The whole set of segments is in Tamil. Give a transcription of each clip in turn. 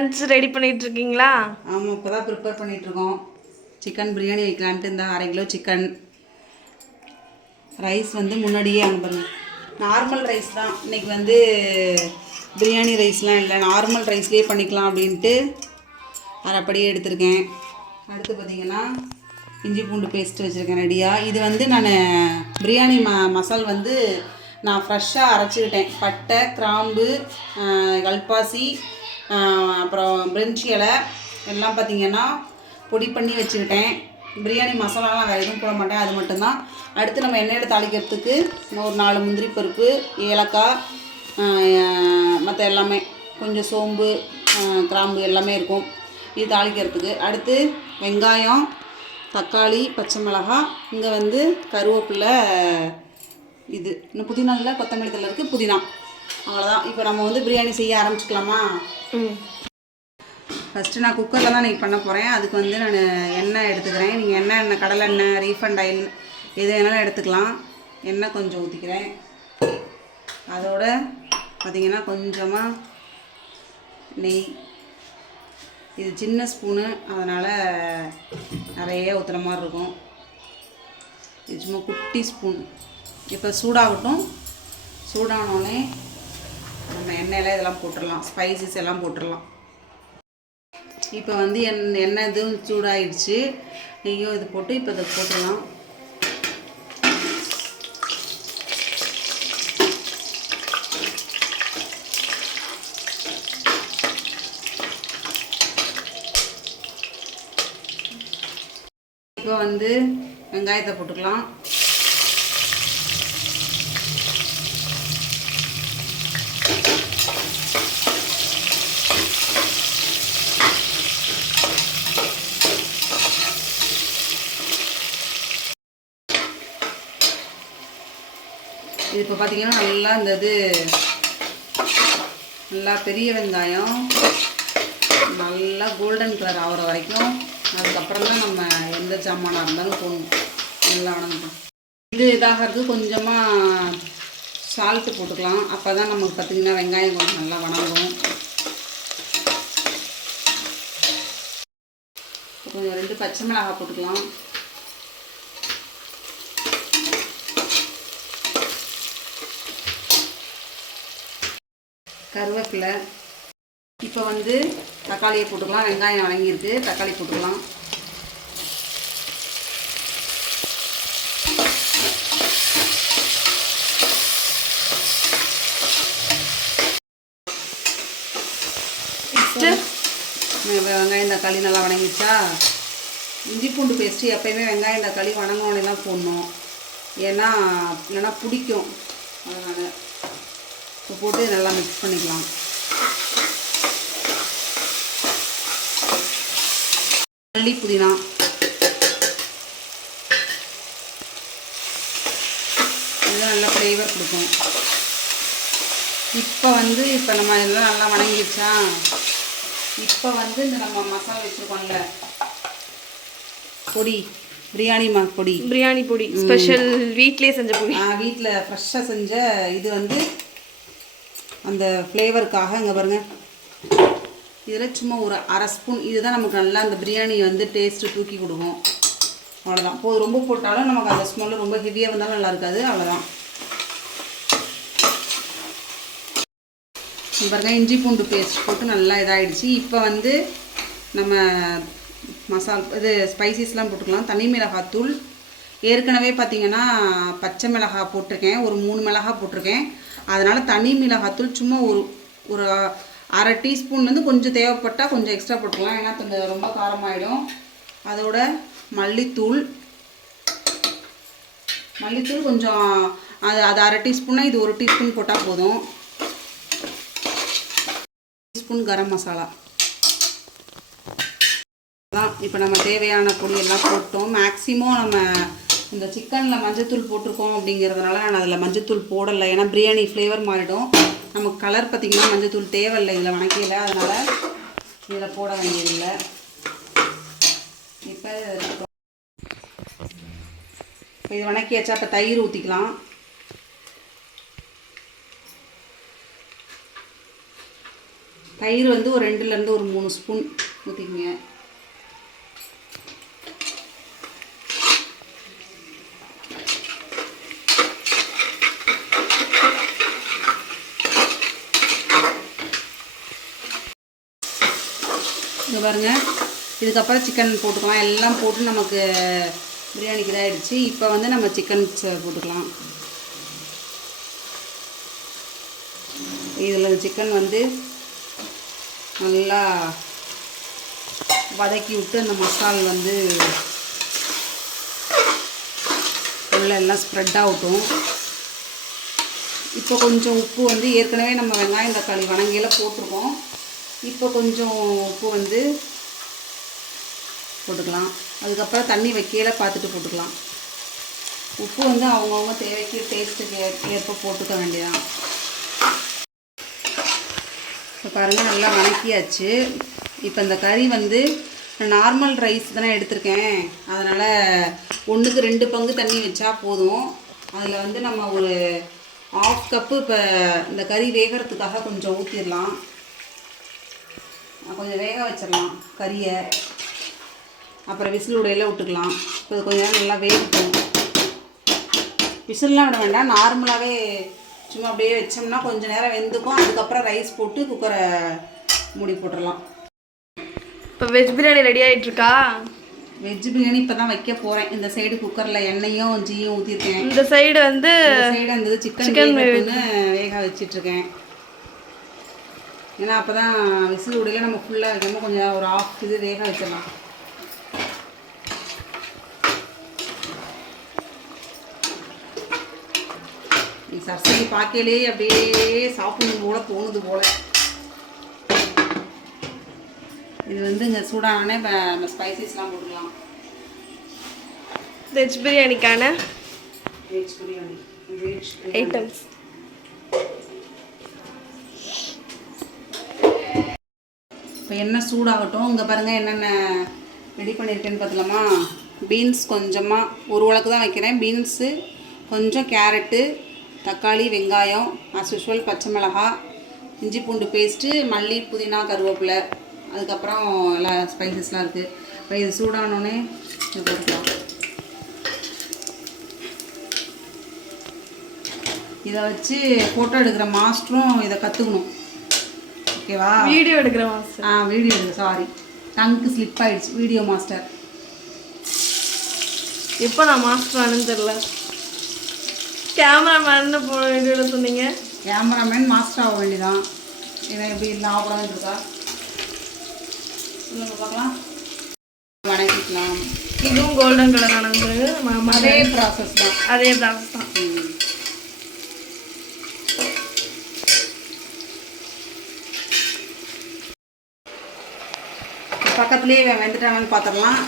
லன்ச் ரெடி பண்ணிட்டு இருக்கீங்களா ஆமாம் இப்போ தான் ப்ரிப்பேர் பண்ணிகிட்ருக்கோம் சிக்கன் பிரியாணி வைக்கலான்ட்டு இந்த அரை கிலோ சிக்கன் ரைஸ் வந்து முன்னாடியே அனுப்புங்க நார்மல் ரைஸ் தான். இன்னைக்கு வந்து பிரியாணி ரைஸ்லாம் இல்லை. நார்மல் ரைஸ்லேயே பண்ணிக்கலாம் அப்படின்ட்டு அரைப்படியே எடுத்திருக்கேன். அடுத்து பார்த்தீங்கன்னா இஞ்சி பூண்டு பேஸ்ட் வச்சுருக்கேன் ரெடியாக இது வந்து நான் பிரியாணி ம மசால் வந்து நான் ஃப்ரெஷ்ஷாக அரைச்சிக்கிட்டேன். பட்டை கிராம்பு கல்பாசி அப்புறம் பிரெஞ்சு இலை எல்லாம் பார்த்தீங்கன்னா பொடி பண்ணி வச்சுக்கிட்டேன் பிரியாணி மசாலாலாம் வேறு எதுவும் போட மாட்டேன் அது மட்டும்தான். அடுத்து நம்ம எண்ணெயில் தாளிக்கிறதுக்கு இன்னும் ஒரு நாலு முந்திரி பருப்பு ஏலக்காய் மற்ற எல்லாமே கொஞ்சம் சோம்பு கிராம்பு எல்லாமே இருக்கும். இது தாளிக்கிறதுக்கு. அடுத்து வெங்காயம் தக்காளி பச்சை மிளகாய் இங்கே வந்து கருவேப்பிலை இது. இன்னும் புதினா இல்லை? கொத்தமல்லி தலை இருக்குது புதினா. அவ்வளோதான் இப்போ நம்ம வந்து பிரியாணி செய்ய ஆரம்பிச்சுக்கலாமா? ஃபஸ்ட்டு நான் குக்கரில் தான் இன்றைக்கி பண்ண போகிறேன் அதுக்கு வந்து நான் எண்ணெய் எடுத்துக்கிறேன். நீங்கள் எண்ணெய் எண்ணெய் கடலை எண்ணெய் ரீஃபண்ட் ஆயில் எது வேணாலும் எடுத்துக்கலாம். எண்ணெய் கொஞ்சம் ஊற்றிக்கிறேன் அதோட பார்த்திங்கன்னா கொஞ்சமாக நெய். இது சின்ன ஸ்பூனு. அதனால் நிறைய ஊற்றுற மாதிரி இருக்கும். இது சும்மா குட்டி ஸ்பூன். இப்போ சூடாகட்டும். சூடானோடனே நம்ம எண்ணெயில் இதெல்லாம் போட்டுடலாம். ஸ்பைசஸ் எல்லாம் போட்டுடலாம். இப்போ வந்து என் எண்ணெய் இதுவும் சூடாயிடுச்சு. நெய்யும் இது போட்டு இப்போ இதை போட்டுடலாம். இப்போ வந்து வெங்காயத்தை போட்டுக்கலாம். இது இப்போ பார்த்தீங்கன்னா நல்லா இந்த இது நல்லா பெரிய வெங்காயம். நல்லா கோல்டன் கலர் ஆகிற வரைக்கும் அதுக்கப்புறம் தான் நம்ம எந்த சாமானாக இருந்தாலும் போடணும். நல்லா வணங்கணும் இது இதாகிறது கொஞ்சமாக சால்ட்டு போட்டுக்கலாம். அப்போ தான் நமக்கு பார்த்திங்கன்னா வெங்காயம் கொஞ்சம் நல்லா வணங்கும். கொஞ்சம் ரெண்டு பச்சை மிளகாய் போட்டுக்கலாம். கருவேப்பிலை. இப்போ வந்து தக்காளியை போட்டுக்கலாம். வெங்காயம் வழங்கியிருக்கு தக்காளி போட்டுக்கலாம். வெங்காயம் தக்காளி நல்லா வணங்கிடுச்சா இஞ்சி பூண்டு பேஸ்ட்டு எப்பயுமே வெங்காயம் தக்காளி வணங்கினோடனே தான் போடணும். ஏன்னா இல்லைன்னா பிடிக்கும். அதனால் போட்டு நல்லா மிக்ஸ் பண்ணிக்கலாம். மல்லி புதினா. இது நல்ல ஃப்ளேவர் கொடுக்கும். இப்போ வந்து இப்போ நம்ம இதெல்லாம் நல்லா வணங்கிடுச்சா? இப்போ வந்து இந்த நம்ம மசாலா வச்சுருக்கோம்ல. பொடி பிரியாணி மா பொடி. பிரியாணி பொடி. ஸ்பெஷல் வீட்லயே செஞ்ச பொடி. வீட்டில் ஃப்ரெஷ்ஷாக செஞ்ச இது வந்து அந்த ஃப்ளேவருக்காக இங்கே பாருங்கள் இதில் சும்மா ஒரு அரை ஸ்பூன் இதுதான் நமக்கு நல்லா அந்த பிரியாணி வந்து டேஸ்ட்டு தூக்கி கொடுக்கும். அவ்வளோதான் போது ரொம்ப போட்டாலும் நமக்கு அந்த ஸ்மெல்லு ரொம்ப ஹெவியாக வந்தாலும் நல்லா இருக்காது. அவ்வளோதான் பாருங்கள் பாருங்க இஞ்சி பூண்டு பேஸ்ட் போட்டு நல்லா இதாகிடுச்சு இப்போ வந்து நம்ம மசால் இது ஸ்பைசஸ்லாம் போட்டுக்கலாம். தனி மிளகாத்தூள் ஏற்கனவே பார்த்திங்கன்னா பச்சை மிளகாய் போட்டிருக்கேன். ஒரு மூணு மிளகா போட்டிருக்கேன். அதனால் தனி மிளகாத்தூள் சும்மா ஒரு ஒரு அரை டீஸ்பூன்லேருந்து வந்து கொஞ்சம் தேவைப்பட்டால் கொஞ்சம் எக்ஸ்ட்ரா போட்டுக்கலாம். ஏன்னா கொஞ்சம் ரொம்ப காரமாயிடும். அதோட மல்லித்தூள் மல்லித்தூள் கொஞ்சம் அது அது அரை டீஸ்பூனா இது ஒரு டீஸ்பூன் போட்டால் போதும். டீஸ்பூன் கரம் மசாலா. தான் இப்போ நம்ம தேவையான பொடி எல்லாம் போட்டோம். மேக்ஸிமம் நம்ம இந்த சிக்கனில் மஞ்சத்தூள் போட்டிருக்கோம் அப்படிங்கிறதுனால நான் அதில் மஞ்சத்தூள் போடலை. ஏன்னா பிரியாணி ஃப்ளேவர் மாறிடும். நமக்கு கலர் பார்த்திங்கன்னா மஞ்சத்தூள் தேவையில்லை இதில் வணக்கையில். அதனால் இதில் போட வேண்டியதில்லை. இப்போ இப்போ இது வணக்கியாச்சா? இப்போ தயிர் ஊற்றிக்கலாம் தயிர் வந்து ஒரு ரெண்டுலேருந்து ஒரு மூணு ஸ்பூன் ஊற்றிக்குங்க இங்கே பாருங்க இதுக்கப்புறம் சிக்கன் போட்டுக்கலாம். எல்லாம் போட்டு நமக்கு பிரியாணிக்கு இதாகிடுச்சு இப்போ வந்து நம்ம சிக்கன் போட்டுக்கலாம். இதில் சிக்கன் வந்து நல்லா வதக்கி விட்டு அந்த மசால் வந்து உள்ள எல்லாம் ஸ்ப்ரெட் ஆகட்டும். இப்போ கொஞ்சம் உப்பு வந்து ஏற்கனவே நம்ம வெங்காயம் தக்காளி வணங்கியெல்லாம் போட்டிருக்கோம். இப்போ கொஞ்சம் உப்பு வந்து போட்டுக்கலாம். அதுக்கப்புறம் தண்ணி வைக்கையில பார்த்துட்டு போட்டுக்கலாம். உப்பு வந்து அவங்கவுங்க தேவைக்கு டேஸ்ட்டுக்கு ஏற்ப போட்டுக்க வேண்டியதான் இப்போ பாருங்கள் நல்லா வணக்கியாச்சு. இப்போ இந்த கறி வந்து நார்மல் ரைஸ் தானே எடுத்திருக்கேன். அதனால் ஒன்றுக்கு ரெண்டு பங்கு தண்ணி வச்சா போதும். அதில் வந்து நம்ம ஒரு ஆஃப் கப்பு இப்போ இந்த கறி வேகிறதுக்காக கொஞ்சம் ஊற்றிடலாம் கொஞ்சம் வேக வச்சிடலாம் கறியை. அப்புறம் விசில் உடையில விட்டுக்கலாம். இப்போ இது கொஞ்ச நேரம் நல்லா வேகட்டும். விசில்லாம் விட வேண்டாம். நார்மலாகவே சும்மா அப்படியே வச்சோம்னா கொஞ்ச நேரம் வெந்துக்கும். அதுக்கப்புறம் ரைஸ் போட்டு குக்கரை மூடி போட்டுடலாம் இப்போ வெஜ் பிரியாணி ரெடி ஆயிட்டு இருக்கா வெஜ் பிரியாணி இப்போ தான் வைக்க போகிறேன் இந்த சைடு குக்கரில் எண்ணெயும் ஜீயும் ஊற்றிருக்கேன் இந்த சைடு வந்து சைடு அந்த சிக்கன் வேகட்டும்னு வேக வச்சிட்ருக்கேன். ஏன்னா அப்போ தான் விசில் உடையில நம்ம ஃபுல்லாக வைக்காம கொஞ்சம் ஒரு ஆஃப் இது வேக வச்சிடலாம். நீ சரஸ்வதி பார்க்கையிலே அப்படியே சாப்பிடணும் போல தோணுது போல. இது வந்து இங்கே சூடானே இப்போ நம்ம ஸ்பைசஸ்லாம் போட்டுக்கலாம். வெஜ் பிரியாணிக்கான வெஜ் பிரியாணி. வெஜ் ஐட்டம்ஸ் இப்போ எண்ணெய் சூடாகட்டும் இங்கே பாருங்கள் என்னென்ன ரெடி பண்ணியிருக்கேன்னு பார்த்துலாமா பீன்ஸ் கொஞ்சமாக ஒரு உலக்கு தான் வைக்கிறேன். பீன்ஸு கொஞ்சம் கேரட்டு தக்காளி வெங்காயம் as usual பச்சை மிளகாய் இஞ்சி பூண்டு பேஸ்ட்டு மல்லி புதினா கருவேப்பிலை. அதுக்கப்புறம் எல்லா ஸ்பைசஸ்லாம் இருக்குது இப்போ இது சூடானோடனே இது போட்டுக்கலாம். இதை வச்சு ஃபோட்டோ எடுக்கிற மாஸ்டரும் இதை கற்றுக்கணும் ஓகேவா வீடியோ எடுக்கிற மாஸ்டர் ஆ வீடியோ எடுக்க சாரி டங்க்கு ஸ்லிப் ஆயிடுச்சு. வீடியோ மாஸ்டர் எப்போ நான் மாஸ்டர் தெரில கேமராமேன் வீடியோவில் சொன்னீங்க. கேமராமேன் மாஸ்டர் ஆக வேண்டியதான் இவன் எப்படி இல்லை ஆகக்கூடாதுன்னு இருக்கா? சொல்லுங்க பார்க்கலாம். வணங்கிக்கலாம். இதுவும் கோல்டன் கலர் ஆனது அதே ப்ராசஸ் தான். அதே ப்ராசஸ் தான். பக்கத்துலேயே இவன் வெந்துட்டானு பார்த்துடலாம்.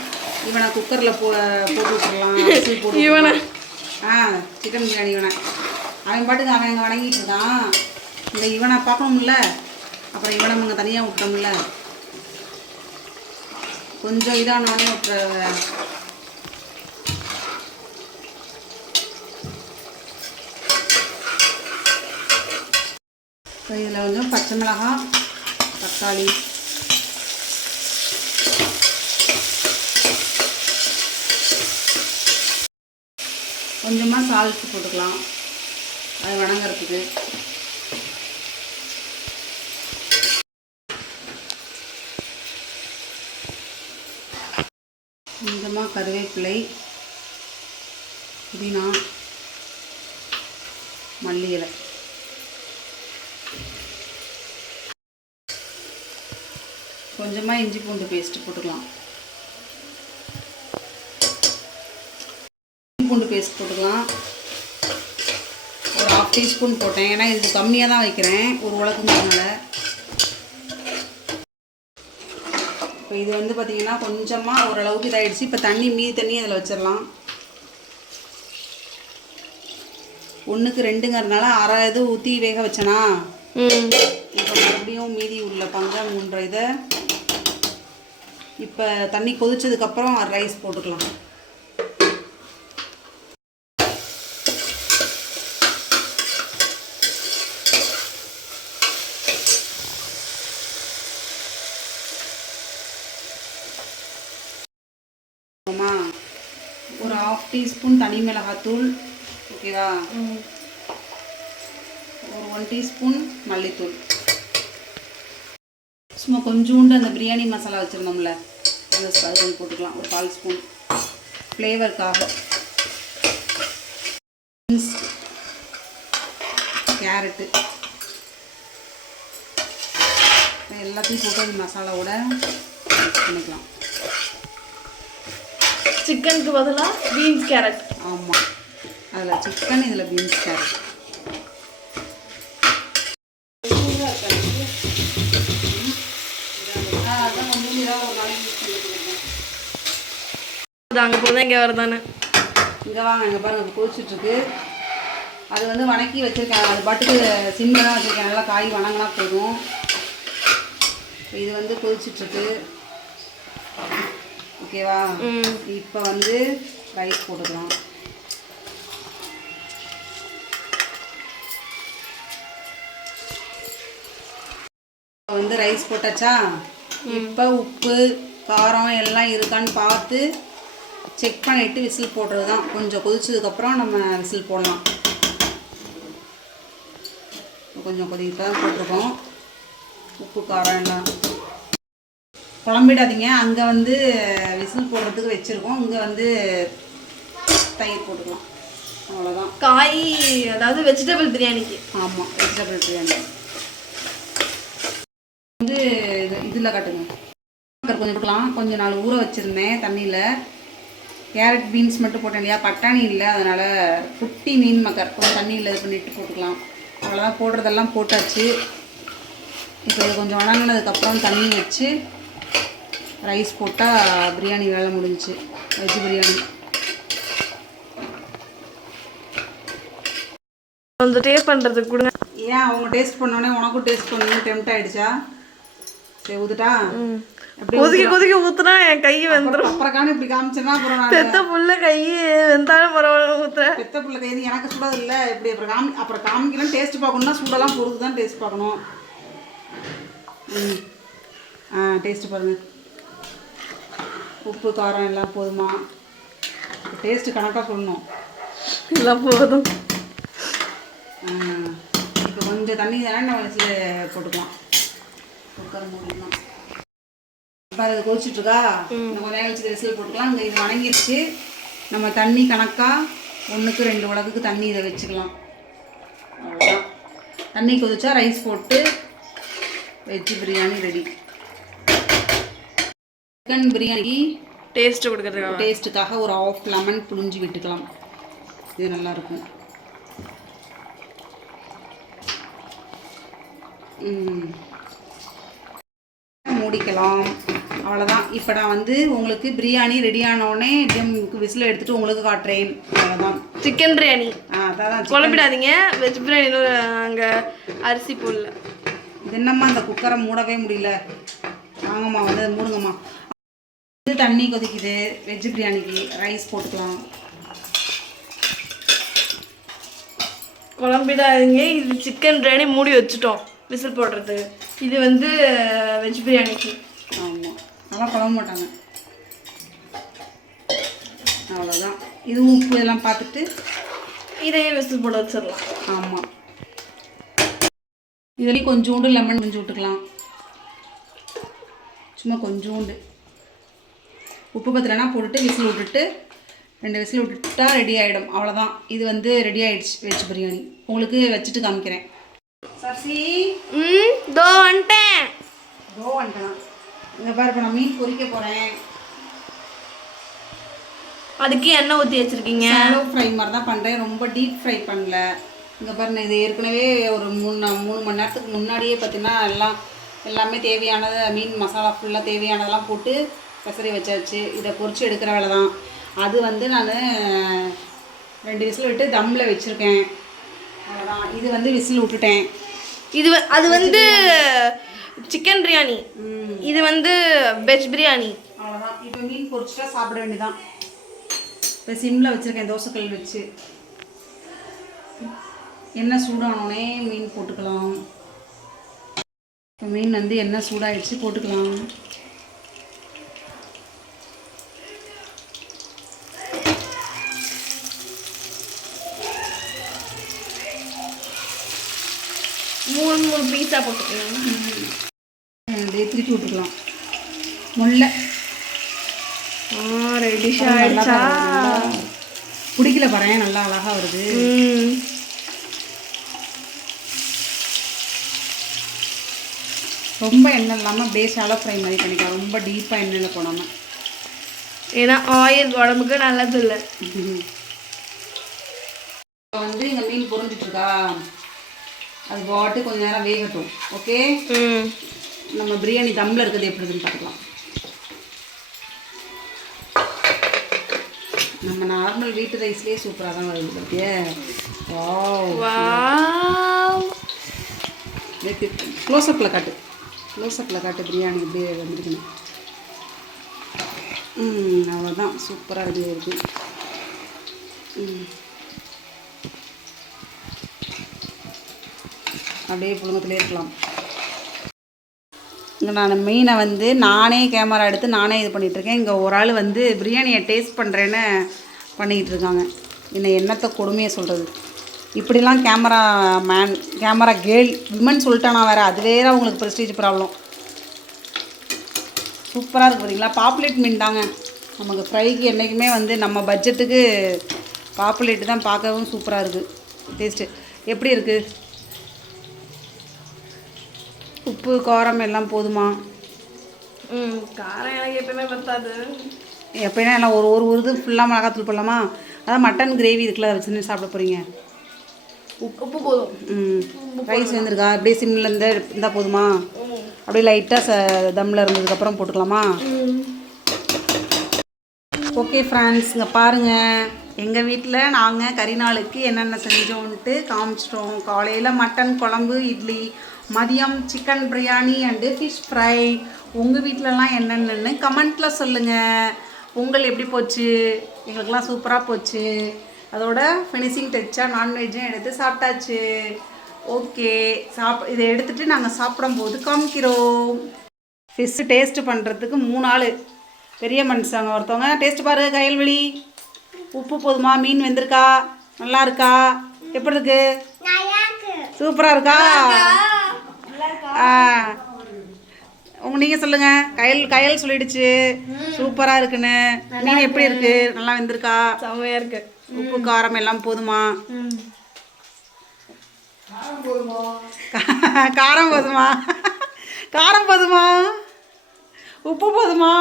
இவனை குக்கரில் போ போட்டு போட்டு இவனை? ஆ சிக்கன் பிரியாணி இவனை. அவன் பாட்டுக்கு அவன் அங்கே வணங்கிட்டு இருக்கான். இந்த இவனை பார்க்கணும்ல? அப்புறம் இவனை அங்கே தனியாக விட்டோம்ல கொஞ்சம் இதானோடனே விட்டுற. இதில் கொஞ்சம் பச்சை மிளகாய் தக்காளி. கொஞ்சமாக சால்ட் போட்டுக்கலாம். அது வணங்குறதுக்கு. கொஞ்சமாக கருவேப்பிலை புதினா மல்லி இலை கொஞ்சமாக இஞ்சி பூண்டு பேஸ்ட்டு போட்டுக்கலாம். பூண்டு பேஸ்ட் போட்டுக்கலாம். ஒரு ஹாஃப் டீஸ்பூன் போட்டேன். ஏன்னா இது கம்மியாக தான் வைக்கிறேன். ஒரு உலகங்கிறதுனால இப்போ இது வந்து பார்த்திங்கன்னா கொஞ்சமாக ஓரளவுக்கு இதாகிடுச்சு இப்போ தண்ணி மீதி தண்ணி அதில் வச்சிடலாம். ஒன்றுக்கு ரெண்டுங்கிறதுனால அரை இது ஊற்றி வேக வச்சேனா? இப்போ மறுபடியும் மீதி உள்ள பங்கை மூன்றரை இதை. இப்போ தண்ணி கொதிச்சதுக்கப்புறம் ரைஸ் போட்டுக்கலாம் டீஸ்பூன் தனி மிளகாத்தூள் ஓகேவா? ஒரு ஒன் டீஸ்பூன் மல்லித்தூள். சும்மா கொஞ்சோண்டு அந்த பிரியாணி மசாலா வச்சுருந்தோம்ல அந்த அது கொஞ்சம் போட்டுக்கலாம். ஒரு கால் ஸ்பூன் ஃப்ளேவருக்காக கேரட்டு எல்லாத்தையும் போட்டு அந்த மசாலாவோட மிக்ஸ் பண்ணிக்கலாம். சிக்கனுக்கு பதிலாக பீன்ஸ் கேரட் ஆமாம் அதில் சிக்கன் இதில் பீன்ஸ் கேரட் அங்கே போதும் இங்கே வரதானே இங்கே வாங்க இங்கே பாருங்க இப்போ கொதிச்சுட்ருக்கு. அது வந்து வணக்கி வச்சுருக்கேன். அது பாட்டுக்கு சிம்மில் தான் வச்சுருக்கேன். நல்லா காய் வணங்கினா போதும். இது வந்து கொதிச்சுட்ருக்கு. ஓகேவா? இப்போ வந்து ரைஸ் போட்டுக்கலாம். வந்து ரைஸ் போட்டாச்சா? இப்போ உப்பு காரம் எல்லாம் இருக்கான்னு பார்த்து செக் பண்ணிவிட்டு விசில் போடுறது தான் கொஞ்சம் கொதிச்சதுக்கப்புறம் நம்ம விசில் போடலாம். கொஞ்சம் கொதிக்க தான் போட்டிருக்கோம். உப்பு காரம் எல்லாம். குழம்பிடாதீங்க அங்கே வந்து விசில் போடுறதுக்கு வச்சுருக்கோம். இங்கே வந்து தயிர் போட்டுக்கலாம். அவ்வளோதான் காய் அதாவது வெஜிடபிள் பிரியாணிக்கு. ஆமாம் வெஜிடபிள் பிரியாணி வந்து இது இதில் காட்டுங்க. கொஞ்சம் இருக்கலாம் கொஞ்சம் நாள் ஊற வச்சுருந்தேன் தண்ணியில். கேரட் பீன்ஸ் மட்டும் போட்டேன் இல்லையா? பட்டாணி இல்லை. அதனால் குட்டி மீன் மக்கர். கொஞ்சம் தண்ணியில் இது பண்ணிட்டு போட்டுக்கலாம். அவ்வளோதான் போடுறதெல்லாம் போட்டாச்சு. இப்போ இது கொஞ்சம் வணங்கினதுக்கப்புறம் தண்ணி வச்சு ரைஸ் போட்டால் பிரியாணி வேலை முடிஞ்சுச்சு. வெஜ் பிரியாணி. கொஞ்சம் டேஸ்ட் பண்ணுறதுக்கு கொடுங்க ஏன் அவங்க டேஸ்ட் பண்ணோடனே உனக்கும் டேஸ்ட் பண்ணணும் டெம்ட் ஆயிடுச்சா? சரி ஊதுட்டா எப்படி கொதிக்க கொதிக்க ஊத்துனா என் கை வெந்துடும் அப்புறம் காணி இப்படி காமிச்சேன்னா அப்புறம் பெத்த புள்ள கை வெந்தாலும் பரவாயில்ல ஊத்துறேன் பெத்த பிள்ளை கைது எனக்கு சுடாது இல்லை இப்படி அப்புறம் காமி அப்புறம் காமிக்கலாம் டேஸ்ட் பார்க்கணும்னா சூடெல்லாம் பொறுத்து தான் டேஸ்ட் பார்க்கணும் ஆ டேஸ்ட் பாருங்க. உப்பு காரம் எல்லாம் போதுமா? டேஸ்ட்டு கணக்காக சொல்லணும். எல்லாம் போதும். இப்போ கொஞ்சம் தண்ணி தானே நம்ம போட்டுக்கலாம். குக்கர் மூடிடலாம் பாரு அது கொதிச்சுட்ருக்கா கொஞ்சம் நேரம் கழிச்சு விசில் போட்டுக்கலாம். இங்கே இது வணங்கிருச்சு. நம்ம தண்ணி கணக்காக ஒன்றுக்கு ரெண்டு உலகுக்கு தண்ணி இதை வச்சுக்கலாம். அவ்வளோதான் தண்ணி கொதிச்சா ரைஸ் போட்டு வெஜ் பிரியாணி ரெடி. சிக்கன் பிரியாணிக்கு டேஸ்ட் கொடுக்கறதுக்காக. டேஸ்ட்டுக்காக ஒரு ஆஃப் லெமன் புழிஞ்சு விட்டுக்கலாம். இது நல்லாயிருக்கும். ம். மூடிக்கலாம். அவ்வளோதான் இப்போ நான் வந்து உங்களுக்கு பிரியாணி ரெடி ஆனவுடனே விசில் எடுத்துட்டு உங்களுக்கு காட்டுறேன். அவ்வளோதான் சிக்கன் பிரியாணி ஆ அதான் குழம்பிடாதீங்க. வெஜ் பிரியாணி அங்கே அரிசி போடல. இது என்னம்மா அந்த குக்கரை மூடவே முடியல? வாங்கம்மா வந்து அதை மூடுங்கம்மா. இது தண்ணி கொதிக்குது. வெஜ் பிரியாணிக்கு ரைஸ் போட்டுக்கலாம். குழம்பிடாதீங்க. இது சிக்கன் பிரியாணி மூடி வச்சுட்டோம். விசில் போடுறது. இது வந்து வெஜ் பிரியாணிக்கு. ஆமாம் நல்லா குழம்ப மாட்டாங்க. அவ்வளோதான் இதுவும் உப்பு இதெல்லாம் பார்த்துட்டு இதையே விசில் போட வச்சிடலாம். ஆமாம் இதுலேயும் கொஞ்சோண்டு லெமன் கொஞ்சம் விட்டுக்கலாம். சும்மா கொஞ்சோண்டு. உப்பு பத்திரனா போட்டுட்டு விசில் விட்டுட்டு ரெண்டு விசில் விட்டுட்டா ரெடி ஆகிடும் அவ்வளோதான் இது வந்து ரெடி ஆயிடுச்சு வெஜ் பிரியாணி. உங்களுக்கு வச்சுட்டு காமிக்கிறேன். சசி. ம் தோ வந்துட்டேன். கோ வந்துட்டேன். இங்கே பாரு இப்போ நான் மீன் பொரிக்க போகிறேன் அதுக்கு எண்ணெய் ஊற்றி வச்சிருக்கீங்க? ஷாலோ ஃப்ரை மாதிரி தான் பண்ணுறேன் ரொம்ப டீப் ஃப்ரை பண்ணல. இங்கே பாருங்க இது ஏற்கனவே ஒரு மூணு மூணு மணி நேரத்துக்கு முன்னாடியே பார்த்தீங்கன்னா எல்லாம் எல்லாமே தேவையானது மீன் மசாலா ஃபுல்லாக தேவையானதெல்லாம் போட்டு பெசரி வச்சாச்சு. இதை பொரிச்சு எடுக்கிற வேலை தான் அது வந்து நான் ரெண்டு விசில் விட்டு தம்மில் வச்சுருக்கேன். அவ்வளோதான் இது வந்து விசில் விட்டுட்டேன். இது அது வந்து சிக்கன் பிரியாணி இது வந்து வெஜ் பிரியாணி அவ்வளோதான் இப்போ மீன் பொரிச்சிட்டா சாப்பிட வேண்டியதான் இப்போ சிம்மில் வச்சுருக்கேன் தோசைக்கல் வச்சு. எண்ணெய் சூடானோடனே மீன் போட்டுக்கலாம். இப்போ மீன் வந்து எண்ணெய் சூடாயிடுச்சு போட்டுக்கலாம். மூணு மூணு பீஸா போட்டுக்கலாம். அப்படியே திருப்பி விட்டுக்கலாம். முல்லை. ஆ ரெடிஷா ஆயிடுச்சா? பிடிக்கல பாரு நல்லா அழகா வருது. ரொம்ப எண்ணெய் இல்லாமல் ஷாலோ ஃப்ரை மாதிரி பண்ணிக்கலாம். ரொம்ப டீப்பாக எண்ணெயில் போடாமல் ஏன்னா ஆயில் உடம்புக்கு நல்லது இல்லை. இப்போ வந்து இங்கே மீன் பொரிஞ்சிட்டு இருக்கா? அது பாட்டு கொஞ்ச நேரம் வேகட்டும். ஓகே நம்ம பிரியாணி தம்மில் இருக்கிறது எப்படி இருக்குன்னு பார்க்கலாம் நம்ம நார்மல் வீட்டு ரைஸ்லேயே சூப்பராக தான் வருது பார்த்தியே வாவ் க்ளோஸ்அப்பில் காட்டு. க்ளோஸ்அப்பில் காட்டு பிரியாணி இப்படியே வந்துருக்கணும் ம் அவ்வளோதான் சூப்பராக ரெடி ஆயிருக்கு ம். அப்படியே புழுங்கத்திலே இருக்கலாம். இங்கே நான் மீனை வந்து நானே கேமரா எடுத்து நானே இது பண்ணிகிட்ருக்கேன் இங்கே ஒரு ஆள் வந்து பிரியாணியை டேஸ்ட் பண்ணுறேன்னு பண்ணிக்கிட்டு இருக்காங்க என்னை என்னத்தை கொடுமையை சொல்கிறது இப்படிலாம் camera man camera girl women சொல்லிட்டானா வேறு அது வேறு அவங்களுக்கு ப்ரெஸ்டீஜ் ப்ராப்ளம் சூப்பராக இருக்கு பார்த்தீங்களா பாப்புலேட் மீன் தாங்க. நமக்கு ஃப்ரைக்கு என்றைக்குமே வந்து நம்ம பட்ஜெட்டுக்கு பாப்புலேட்டு தான் பார்க்கவும் சூப்பராக இருக்குது டேஸ்ட்டு எப்படி இருக்குது உப்பு காரம் எல்லாம் போதுமா? ம் காரம் எனக்கு எப்பயுமே பத்தாது. எப்படின்னா எல்லாம் ஒரு ஒரு இது ஃபுல்லாக மிளகாத்தூள் போடலாமா? அதான் மட்டன் கிரேவி இருக்குல்ல அதை வச்சு சாப்பிட போகிறீங்க உப்பு போதும். ம். ரைஸ் வந்துருக்கா அப்படியே சிம்மில் இருந்து இருந்தால் போதுமா? அப்படியே லைட்டாக ச தம்மில் இருந்ததுக்கப்புறம் போட்டுக்கலாமா? ஓகே ஃப்ரெண்ட்ஸ் இங்கே பாருங்கள் எங்கள் வீட்டில் நாங்கள் கரிநாளுக்கு என்னென்ன செஞ்சோன்ட்டு காமிச்சிட்டோம். காலையில் மட்டன் குழம்பு இட்லி. மதியம் chicken biryani and fish fry உங்கள் வீட்டிலலாம் என்னென்னு கமெண்ட்டில் சொல்லுங்கள் பொங்கல் எப்படி போச்சு? எங்களுக்கெல்லாம் சூப்பராக போச்சு. அதோட ஃபினிஷிங் டச்சாக நான்வெஜ்ஜும் எடுத்து சாப்பிட்டாச்சு. ஓகே சாப் இதை எடுத்துகிட்டு நாங்கள் சாப்பிடும்போது காமிக்கிறோம். ஃபிஷ்ஷு டேஸ்ட்டு பண்ணுறதுக்கு மூணு ஆள். பெரிய மனுஷங்க ஒருத்தவங்க டேஸ்ட் பாரு கயல்வெளி. உப்பு போதுமா? மீன் வெந்திருக்கா? நல்லா இருக்கா? எப்படி இருக்கு? சூப்பராக இருக்கா? உங்க நீங்கள் சொல்லுங்கள் கயல் கயல் சொல்லிடுச்சு. சூப்பராக இருக்குன்னு. மீன் எப்படி இருக்கு? நல்லா வெந்திருக்கா? செம்மையா இருக்கு. உப்பு காரம் எல்லாம் போதுமா? காரம் போதுமா? காரம் போதுமா? உப்பு போதுமா?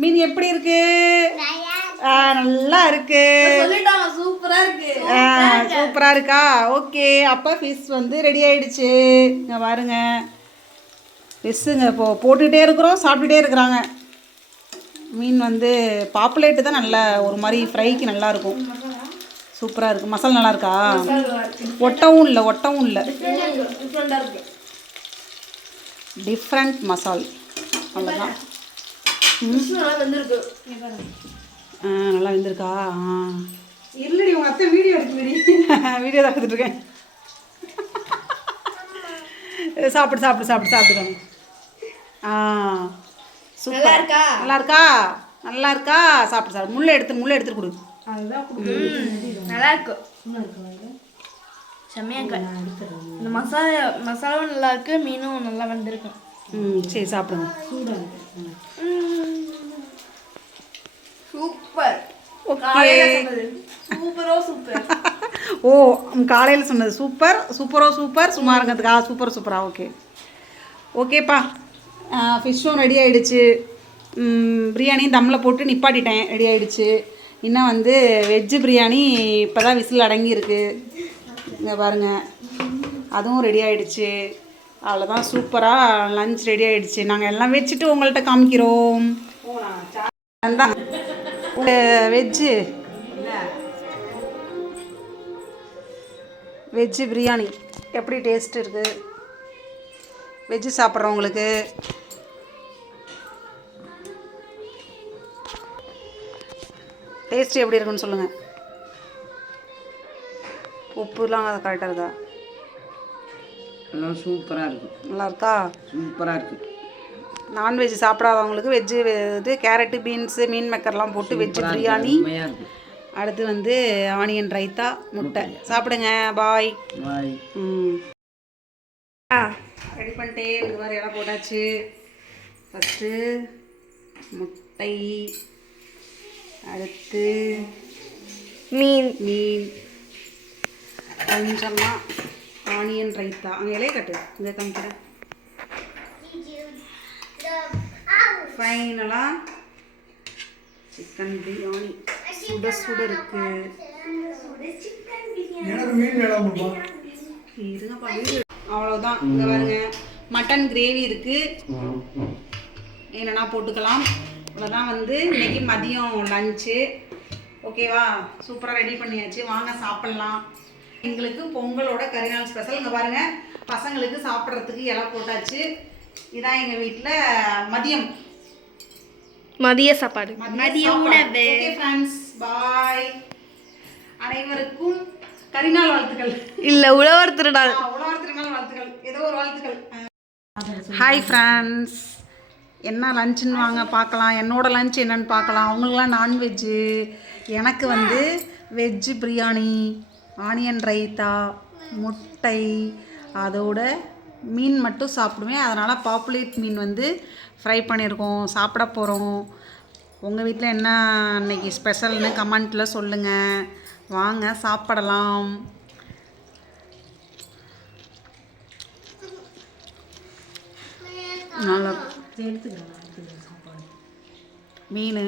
மீன் எப்படி இருக்கு? நல்லா இருக்கு. சொல்லிட்டாங்க. சூப்பரா இருக்கு. ஆ, சூப்பரா இருக்கா? ஓகே அப்போ ஃபிஷ் வந்து ரெடி ஆயிடுச்சு. இங்கே பாருங்க. ஃபிஷ்ஷுங்க இப்போ போட்டுக்கிட்டே இருக்கிறோம் சாப்பிட்டுட்டே இருக்கிறாங்க. மீன் வந்து பாப்புலேட்டு தான் நல்ல ஒரு மாதிரி ஃப்ரைக்கு நல்லா இருக்கும். சூப்பராக இருக்குது மசாலா நல்லா இருக்கா? ஒட்டவும் இல்லை ஒட்டவும் இல்லை. டிஃப்ரெண்டா மசால். அவ்வளோதான் நல்லா வெந்திருக்கு ஆ நல்லா வெந்திருக்கா? ஆ. இல்லடி உங்கள் அத்தை வீடியோ எடுக்கலடி வீடியோ தான் எடுத்துட்ருக்கேன் சாப்பிடு சாப்பிடு சாப்பிடு சாப்பிடுங்க ஆ சூப்பர். நல்லா இருக்கா? நல்லா இருக்கா? நல்லா இருக்கா? சாப்பிடு சாப்பிடு. முள்ளை எடுத்து முள்ளை எடுத்துட்டு கொடு. நல்லா இருக்கு. செம்மையா இருக்கு. இந்த மசாலா மசாலாவும் நல்லா இருக்கு மீனும் நல்லா வந்திருக்கு. ம் சரி சாப்பிடுங்க. சூப்பர் ஓகே சூப்பரோ சூப்பர் ஓ காலையில் சொன்னது சூப்பர் சூப்பரோ சூப்பர் சுமாருங்கிறதுக்கா சூப்பர் சூப்பரா ஓகே ஓகேப்பா ஃபிஷ்ஷும் ரெடி ஆயிடுச்சு. ம், பிரியாணியும் தம்மில் போட்டு நிப்பாட்டிட்டேன். ரெடி ஆயிடுச்சு. இன்னும் வந்து வெஜ்ஜு பிரியாணி இப்போ தான் விசில் அடங்கியிருக்கு இங்கே பாருங்கள் அதுவும் ரெடி ஆயிடுச்சு. அவ்வளோதான் சூப்பராக லஞ்ச் ரெடி ஆயிடுச்சு. நாங்கள் எல்லாம் வச்சுட்டு உங்கள்கிட்ட காமிக்கிறோம். வெஜ்ஜு? வெஜ்ஜு பிரியாணி. எப்படி டேஸ்ட் இருக்குது வெஜ்ஜு சாப்பிட்றவங்களுக்கு. டேஸ்ட் எப்படி இருக்குன்னு சொல்லுங்கள் உப்புலாம் கரெக்டாக இருக்கா? எல்லாம் சூப்பராக இருக்கு. நல்லா இருக்கா? சூப்பராக இருக்கு. நான்வெஜ் சாப்பிடாதவங்களுக்கு வெஜ்ஜு இது கேரட்டு பீன்ஸு மீன் மேக்கர்லாம் போட்டு வெஜ்ஜு பிரியாணி. அடுத்து வந்து ஆனியன் ரைத்தா முட்டை. சாப்பிடுங்க பாய். பாய். ம். ஆ ரெடி பண்ணிட்டே இருக்கு வேறு இலை போட்டாச்சு. ஃபஸ்ட்டு முட்டை அடுத்து மீன். மீன். கொஞ்சமாக ஆனியன் ரைத்தா. அங்கே இலையை கட்டு. இங்கே காமிக்கிறேன் ஃபைனலாக சிக்கன் பிரியாணி சுட சுட இருக்கு. இருங்கப்பா அவ்வளோதான் இங்கே பாருங்க. மட்டன் கிரேவி இருக்கு. என்னென்னா போட்டுக்கலாம். இவ்வளோதான் வந்து இன்னைக்கு மதியம் லஞ்சு ஓகேவா சூப்பராக ரெடி பண்ணியாச்சு. வாங்க சாப்பிட்லாம். எங்களுக்கு பொங்கலோட கரிநாள் ஸ்பெஷல் இங்கே பாருங்க. பசங்களுக்கு சாப்பிட்றதுக்கு இலை போட்டாச்சு. இதான் எங்கள் வீட்டில் மதியம். மதிய சாப்பாடு. மதிய உணவு. ஓகே ஃப்ரெண்ட்ஸ் பாய் அனைவருக்கும் கரிநாள் வாழ்த்துக்கள். இல்ல உழவர் திருநாள். உழவர் திருநாள் வாழ்த்துக்கள். ஏதோ ஒரு வாழ்த்துக்கள். ஹாய் ஃப்ரெண்ட்ஸ் என்ன லஞ்சுன்னு வாங்க பார்க்கலாம். என்னோட லஞ்ச் என்னன்னு பார்க்கலாம். அவங்களுக்குலாம் நான்வெஜ்ஜு எனக்கு வந்து வெஜ்ஜு பிரியாணி ஆனியன் ரைத்தா முட்டை அதோட மீன் மட்டும் சாப்பிடுவேன். அதனால் பாப்புலேட் மீன் வந்து ஃப்ரை பண்ணியிருக்கோம் சாப்பிட போகிறோம் உங்கள் வீட்டில் என்ன அன்னைக்கு ஸ்பெஷல்னு கமெண்ட்டில் சொல்லுங்கள் வாங்க சாப்பிடலாம். நல்லா மீன்.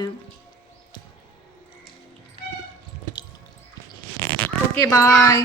Okay bye